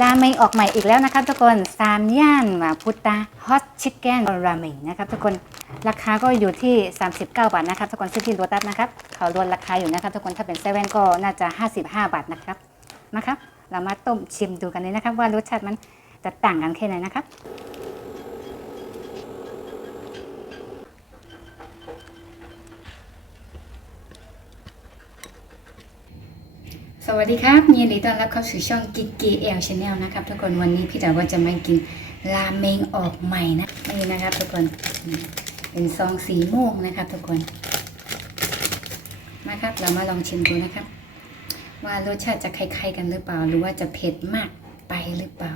ราเมงออกใหม่อีกแล้วนะครับทุกคนสามย่านพุตตาฮอตชิคเก้นราเมงนะครับทุกคนราคาก็อยู่ที่ 39 บาทนะครับทุกคนซื้อที่โรตัสนะครับเขาลดราคาอยู่นะครับทุกคนถ้าเป็นเซเว่นก็น่าจะ 55 บาทนะครับนะครับ เรามาต้มชิมดูกันเลยนะครับว่ารสชาติมันจะต่างกันแค่ไหนนะครับ สวัสดีครับยินดีต้อนรับเข้าสู่ช่องกิกกีเอลชาแนลนะครับทุกคนวันนี้พี่ดาว่าจะมากินราเมงออกใหม่นะนี่นะครับทุกคนเป็นซองสีม่วงนะครับทุกคนมาครับเรามาลองชิมดูนะครับ ว่ารสชาติจะคล้ายๆกันหรือเปล่า หรือว่าจะเผ็ดมากไปหรือเปล่า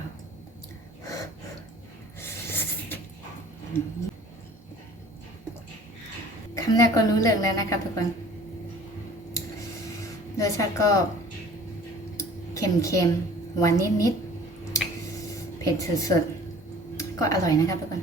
คำแรกก็รู้เรื่องแล้วนะครับทุกคนรสชาติก็ เค็มๆหวานนิดๆเผ็ดสุดๆ ก็อร่อยนะครับทุกคน